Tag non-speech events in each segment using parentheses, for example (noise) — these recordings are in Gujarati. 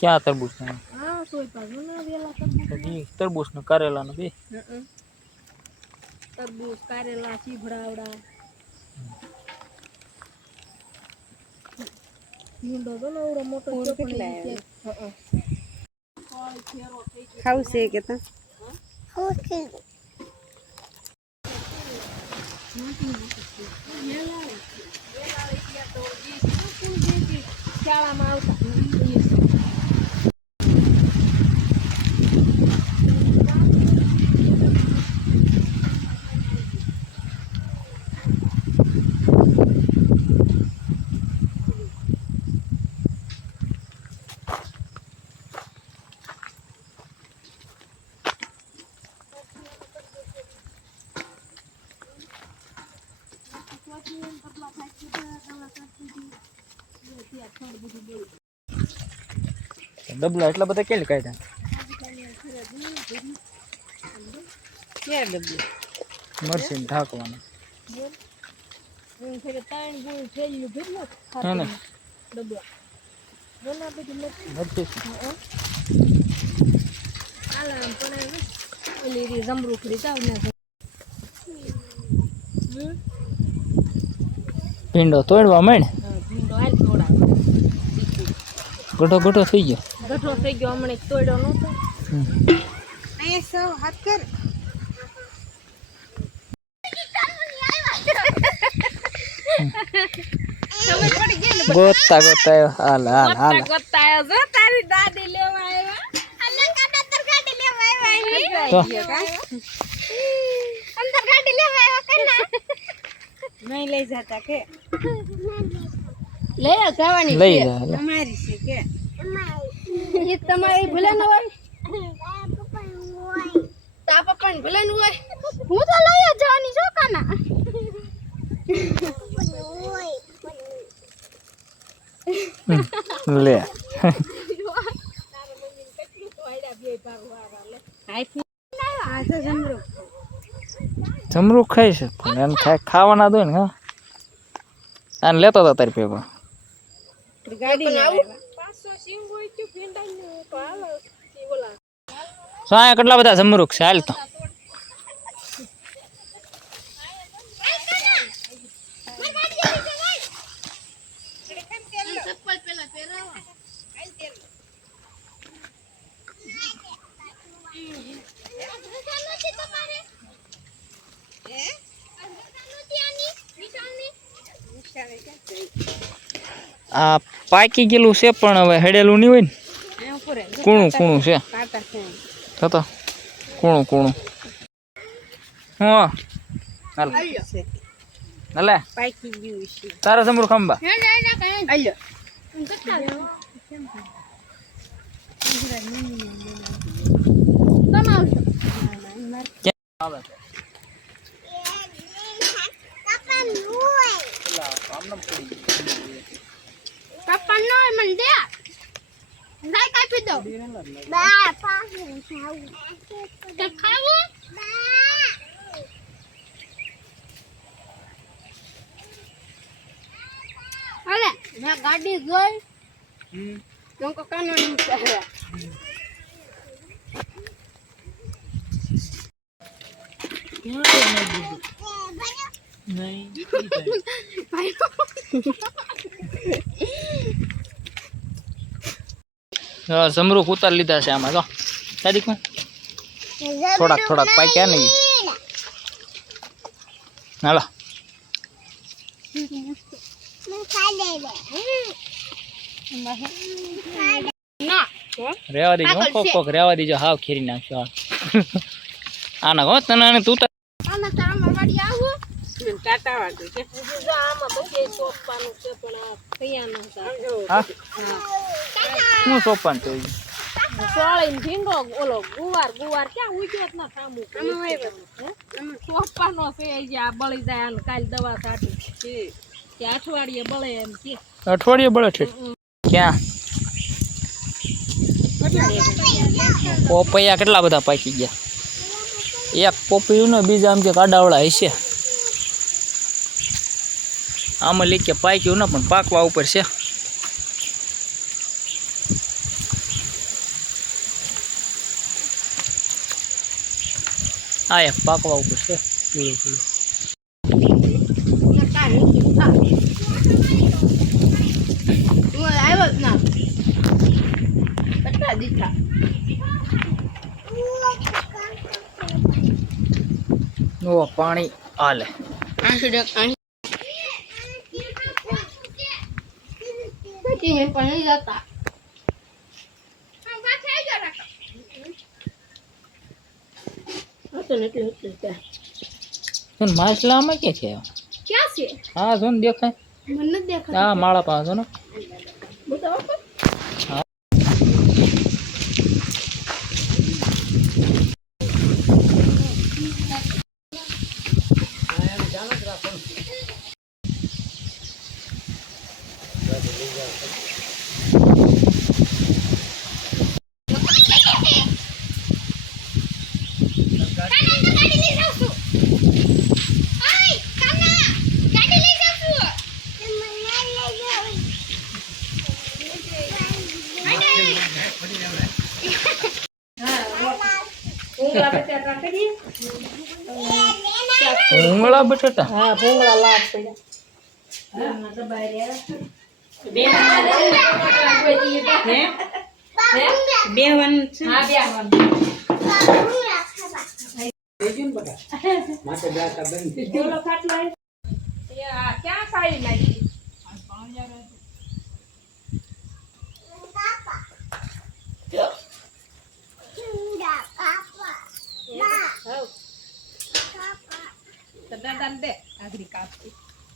ક્યાં તરબૂચ ને હા તોય પાછું ના વેલા તરબૂચ તરબૂચ ને કારેલા ને બે. હમ. તરબૂચ કારેલા ચીભડાવડા. ભીંડો તો એવડો મોટો ફૂલ છે પણ કેટલા ઈ આવ્યા? કે- તા? હં. ફળ ફેરો થઈ ગયો. ખાવું છે કે તા શાળામાં આવતા ડબલા એટલા બધા કેલી કાઢ્યા? મરસી ને ઢાંકવાના. હું ફેરે ત્રણ ગુણ થેલીનું ભેગું હે ને ડબલા બોલા બધી નથી મરચી આલા આમ પણ આવે ને, ઓલી રી જમરૂખ રી ચાવ ભીંડો તોડવા. માંડ ગોટો ગોટો થઈ ગયો. ગઠો થઈ ગયો હમણે તોડ્યો નહોતો. અહીંયા સૌ હાથ કર. ગોતતા ગોતતા આવ્યો. હાલ હાલ હાલ. ગોતા આવ્યો. છે તારી દાદી લેવા આવ્યા. તો. નહીં લઈ જતા કે? લે જવાની લઈ જા. અમારી છે કે? ઈ તમારી ભૂલે ન હોય? તા પપ્પા ભલે ન હોય? હું તો લઈ જવાની છો કાના. લે. આ જમરૂખ ખાઈ છે. પણ એમ ખાવાના દો ને હા. આને લેતો હતા તારી પેપર ગાડી લેવા કેટલા બધા જમરૂખ છે? હાલ તો. આ પાકી ગયેલું છે, પણ હવે હેડેલું નહીં હોય ને. કૂણું કૂણું છે. થતો. કૂણું કૂણું. હું. હાલ. હાલે. તારા સમૂર ખંભા. આવે નો મને દે લાઈ કાપી દો તે ખાવું અલે મેં ગાડી જોઈ તો કાનો એમ કહે હા, જમરૂખ ઉતાર લીધા છે આમાં તો દાદી કોણ? થોડાક થોડાક પાક્યા નહીં. હાલો. ના રેવા દીજો કોક કોક રેવા દીજો હાવ ખીરી નાખશો આના હો તને તું ટાટા હા સોપાન તો સોળીને ભીંડો ઓલો ગુવાર ગુવાર ક્યાં ઉજ્યો જ ના થામું આમાં સોપાનો છે આ બળી જાય અને કાલ દવા કાઢી. કે અઠવાડિયે બળે એમ કે. અઠવાડિયે બળે છે. ક્યાં? પોપૈયા કેટલા બધા પાકી ગયા? એક પોપૈયું ને બીજા આમ કે કાડાવાળા હશે. આમાં લીકે પાક્યું ને પણ પાકવા ઉપર છે. આ એક પાકવા ઉપર છે. પીળું પીળું. હું પાણી આલે હે પણ જતા. હતું ને એટલું એટલું ત્યાં. માછલા આમાં ક્યાં છે? ક્યાં છે? હા જો ને દેખાય. મને દેખાય હા માળા પાસે ને બતાવો તો. ઉંગળા બટાટા? હા ભૂંગળા લાગ પડ્યા. બે વન છે? (laughs) ક્યાં સારી લાગી?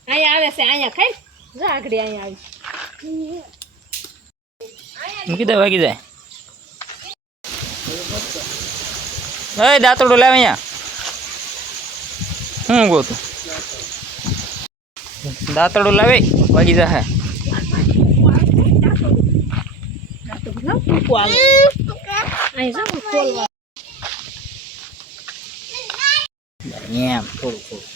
અહીંયા આવે છે અહીંયા ખાઈ. જા આગળ અહીંયા આવી. મૂકી દે વાગી જાય. એ દાંતડું લાવ અહીંયા. હું ગોતું દાંતડું લાવે વાગી જાય. એમ થોડું થોડું.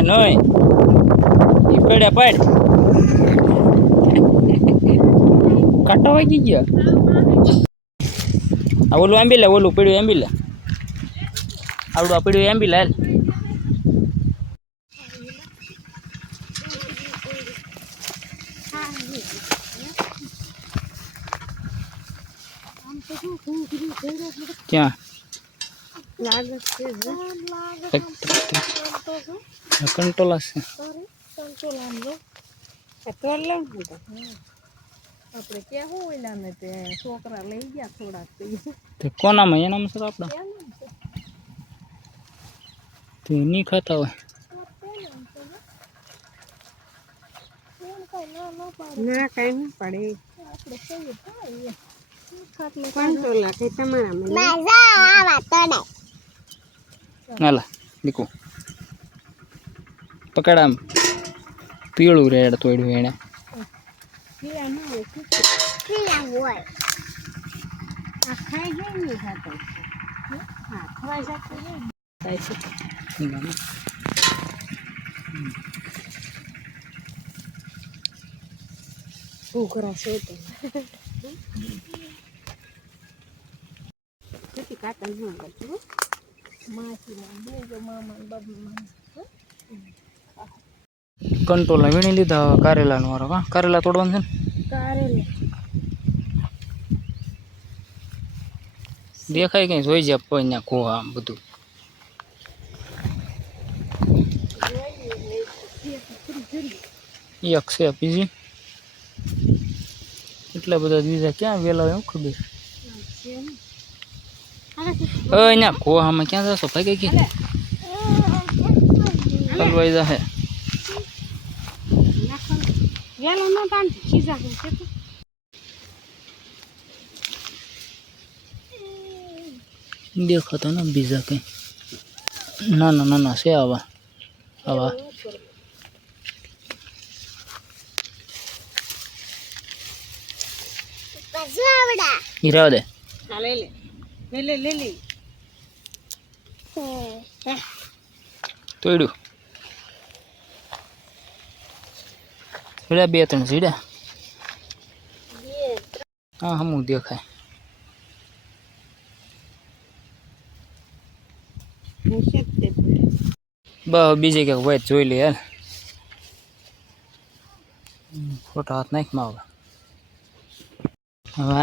નોય ઈ પડે પડ. કાંટો વાગી ગયો. આ ઓલું આંબી લે ઓલું પીડ્યું આંબી લે આવડું આ પીડ્યું આંબી લે ક્યાં? આપણે છોકરા લઈ ગયા થોડાક તો કોનામાં એનામાં આપણા નહીં ખાતા પડે. કંટ્રોલા કઈ તમારા મને મજા આવા તોડાય હાલા દીકુ પકડ આમ. પીળું રેડ તોડ્યું એણે. ખીલા કંટોલા વીણી લીધા કારેલા કારેલાનો વારો હા? કારેલા તોડવાનું છે ને? કારેલી. દેખાય કઈ જોઈ જાય કોઈ ત્યાં કોહા બધું. એક છે બીજી. એટલા બધા બીજા ક્યાં વેલા એવું ખબર. અહીંયા કોહામાં ક્યાં જશો ભાઈ કઈ હલવાઈ તો દેખાતો ને બીજા કઈ ના ના ના ના છે આવા આવા પાછું આવડા હીરા દે લે લઈ લે લઈ લે હમ. તોડ્યું સીડા બે ત્રણ સીડા હા હમું દેખાય હું છે જ તે બસ બીજે ક્યાંક વાત જોઈ લે યાર હમ, ખોટા હાથ નાખમાં હવે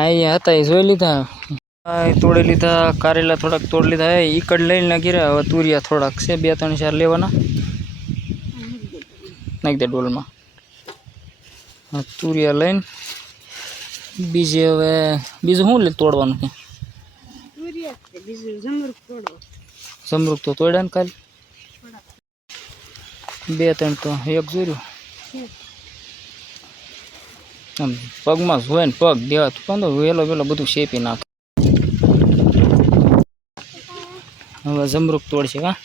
હવે આ હતા એ જોઈ લીધા આ એ તોડી લીધા કારેલા થોડાક તોડી લીધા. એ ઈકડ લઈને નાખી રહ્યા હવે તુરિયા થોડાક છે બે ત્રણ ચાર લેવાના. નાખી દે ડોલમાં. હા, તુરિયા લઈને. બીજે હવે બીજું શું લે તોડવાનું છે? પૂરી જ છે બીજું જમરૂક તોડો સમૃક તો તોડ્યા ને કાલે. બે ત્રણ તો એક જોયું. આમ પગમાં જોવે ને પગ દેવા તો કંદો વેલો વેલો બધું શેપી નાખે. હવે જમરૂક તોડશે કા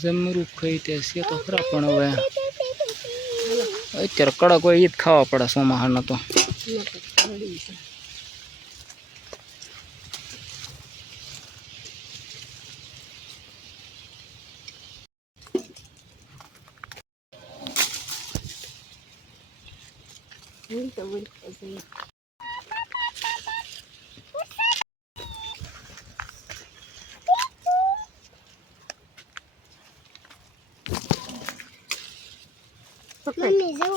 જમરૂક ખાઈ તે છે તો ખરા પણ હવે. અત્યારે કડક હોય એ જ ખાવા પડે સોમાહારનો તો હું તો પછી મમ્મી જો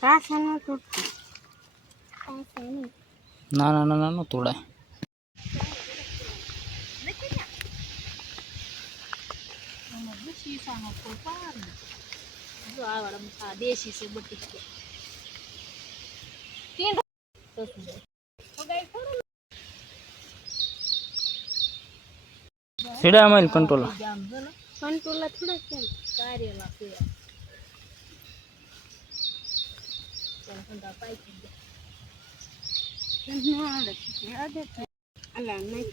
કાસાનો તોડતો ના ના ના ના છે તોડાય સીડા માઇલ કંટ્રોલ કંટ્રોલ થોડા છે કારેલા છે. અલા નહીં